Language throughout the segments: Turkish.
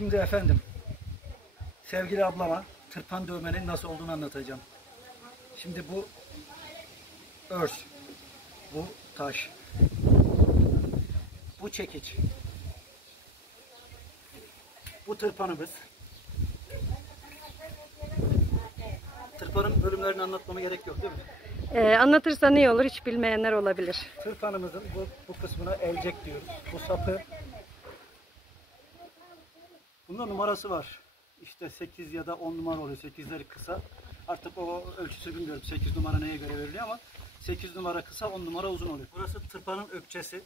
Şimdi efendim, sevgili ablama tırpan dövmenin nasıl olduğunu anlatacağım. Şimdi bu örs, bu taş, bu çekiç, bu tırpanımız. Tırpanın bölümlerini anlatmama gerek yok değil mi? Anlatırsan iyi olur, hiç bilmeyenler olabilir. Tırpanımızın bu kısmına elcek diyoruz. Bu sapı. Bunda numarası var. İşte 8 ya da 10 numara oluyor. 8'leri kısa. Artık o ölçüsü bilmiyorum. 8 numara neye göre veriliyor ama 8 numara kısa, 10 numara uzun oluyor. Burası tırpanın ökçesi.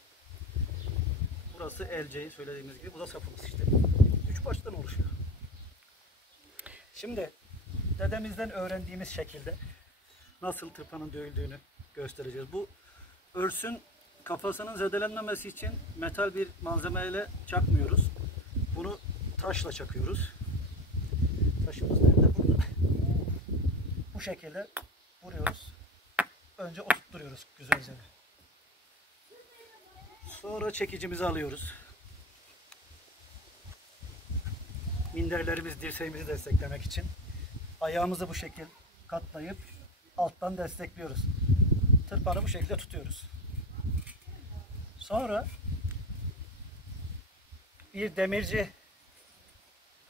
Burası elceği söylediğimiz gibi. Bu da sapımız işte. 3 baştan oluşuyor. Şimdi dedemizden öğrendiğimiz şekilde nasıl tırpanın dövüldüğünü göstereceğiz. Bu örsün kafasının zedelenmemesi için metal bir malzemeyle çakmıyoruz. Bunu taşla çakıyoruz. Taşımız nerede? Burada. Bu şekilde vuruyoruz. Önce oturtturuyoruz güzelce. Sonra çekicimizi alıyoruz. Minderlerimiz dirseğimizi desteklemek için. Ayağımızı bu şekilde katlayıp alttan destekliyoruz. Tırpanı bu şekilde tutuyoruz. Sonra bir demirci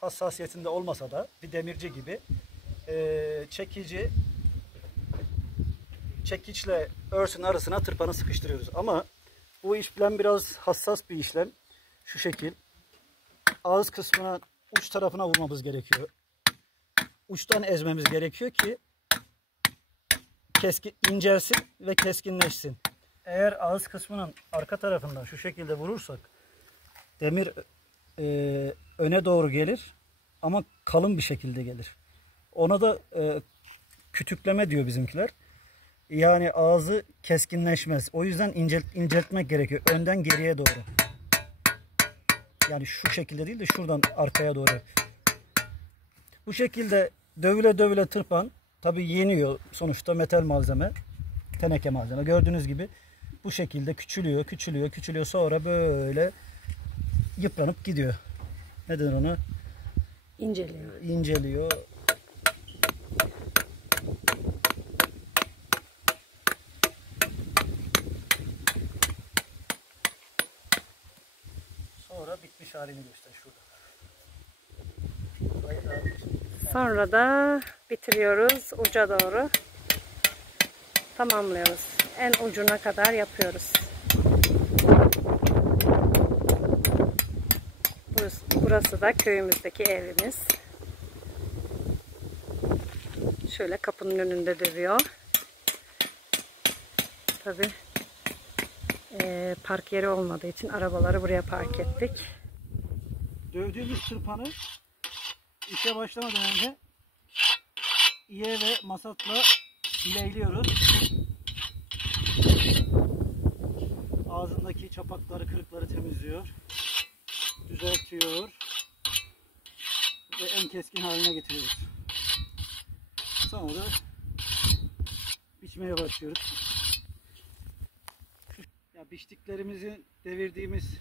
hassasiyetinde olmasa da bir demirci gibi çekiçle örsün arasına tırpanı sıkıştırıyoruz. Ama bu işlem biraz hassas bir işlem. Şu şekil. Ağız kısmına, uç tarafına vurmamız gerekiyor. Uçtan ezmemiz gerekiyor ki incelsin ve keskinleşsin. Eğer ağız kısmının arka tarafından şu şekilde vurursak demir öne doğru gelir ama kalın bir şekilde gelir. Ona da kütükleme diyor bizimkiler. Yani ağzı keskinleşmez. O yüzden inceltmek gerekiyor. Önden geriye doğru. Yani şu şekilde değil de şuradan arkaya doğru. Bu şekilde dövüle dövüle tırpan tabii yeniyor. Sonuçta metal malzeme, teneke malzeme. Gördüğünüz gibi bu şekilde küçülüyor, küçülüyor, küçülüyor. Sonra böyle yıpranıp gidiyor. Ne denir ona? İnceliyor. İnceliyor. Sonra bitmiş halini göster şurada. Sonra da bitiriyoruz uca doğru. Tamamlıyoruz. En ucuna kadar yapıyoruz. Burası da köyümüzdeki evimiz. Şöyle kapının önünde dövüyor. Tabii park yeri olmadığı için arabaları buraya park ettik. Dövdüğümüz tırpanı işe başlamadan önce iğne ve masatla bilekliyoruz. Ağzındaki çapakları, kırıkları temizliyor. Düzeltiyor. Ve en keskin haline getiriyoruz. Sonra biçmeye başlıyoruz. Ya biçtiklerimizi devirdiğimiz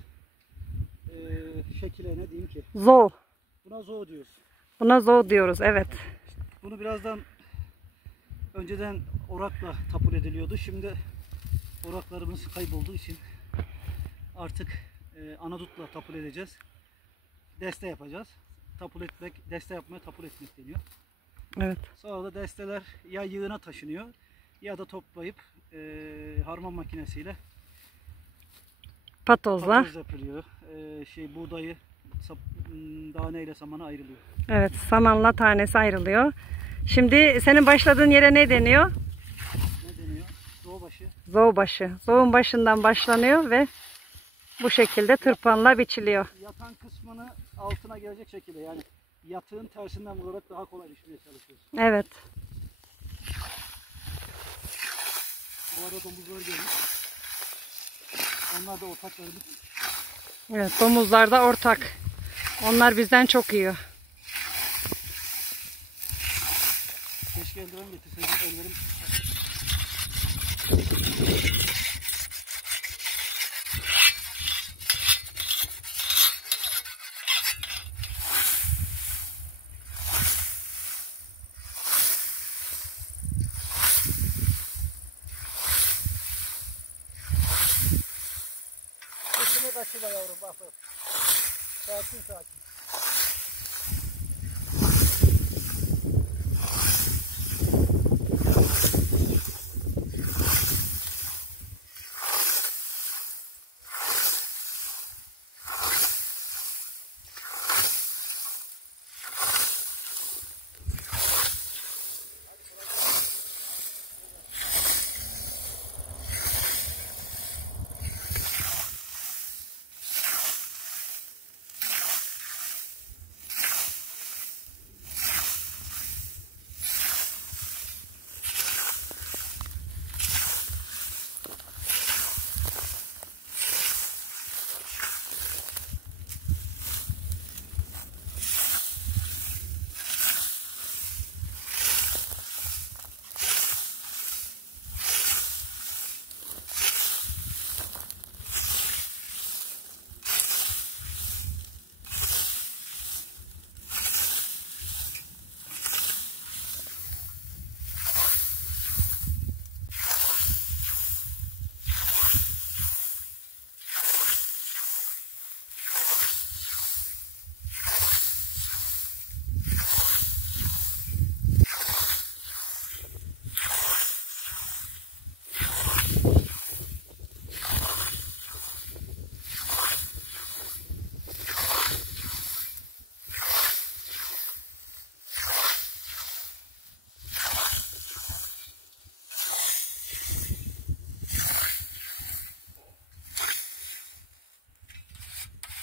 şekile ne diyeyim ki? Zol. Buna zo diyoruz. Buna zol diyoruz, evet. Bunu birazdan önceden orakla tapul ediliyordu. Şimdi oraklarımız kaybolduğu için artık anadutla tapul edeceğiz. Deste yapacağız. Tapul etmek, deste yapmaya tapul etmek deniyor. Evet. Sonra da desteler ya yığına taşınıyor ya da toplayıp harman makinesiyle Patozla. patoz yapılıyor. Buğdayı daneyle samana ayrılıyor. Evet, samanla tanesi ayrılıyor. Şimdi senin başladığın yere ne deniyor? Ne deniyor? Zoğbaşı. Zoğbaşı. Zoğun başından başlanıyor ve bu şekilde tırpanla biçiliyor. Yatan kısmını altına gelecek şekilde, yani yatığın tersinden vurarak daha kolay düşmeye çalışıyoruz. Evet. Bu arada domuzları görüyoruz. Onlar da ortaklarımız. Evet, domuzlar da ortak. Onlar bizden çok yiyor. Keşke eldiven getirseydim, ellerim. kaçırma yavrum, bak bak. Sakin sakin.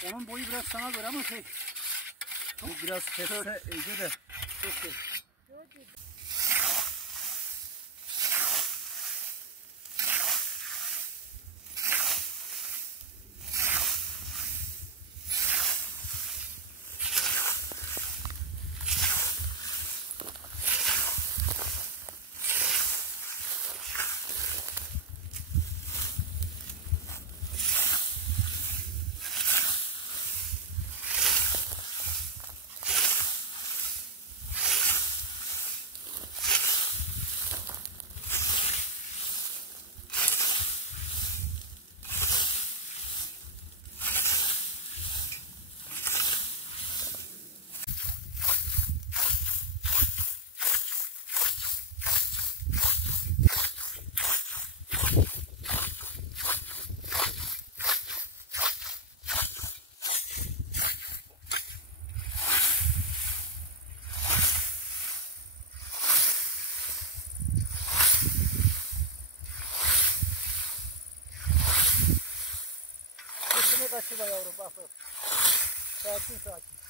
Onun boyu biraz sana göre ama bu biraz kesse iyice de. Çok. Kaçırma yavrum, bak bak. Sakin sakin.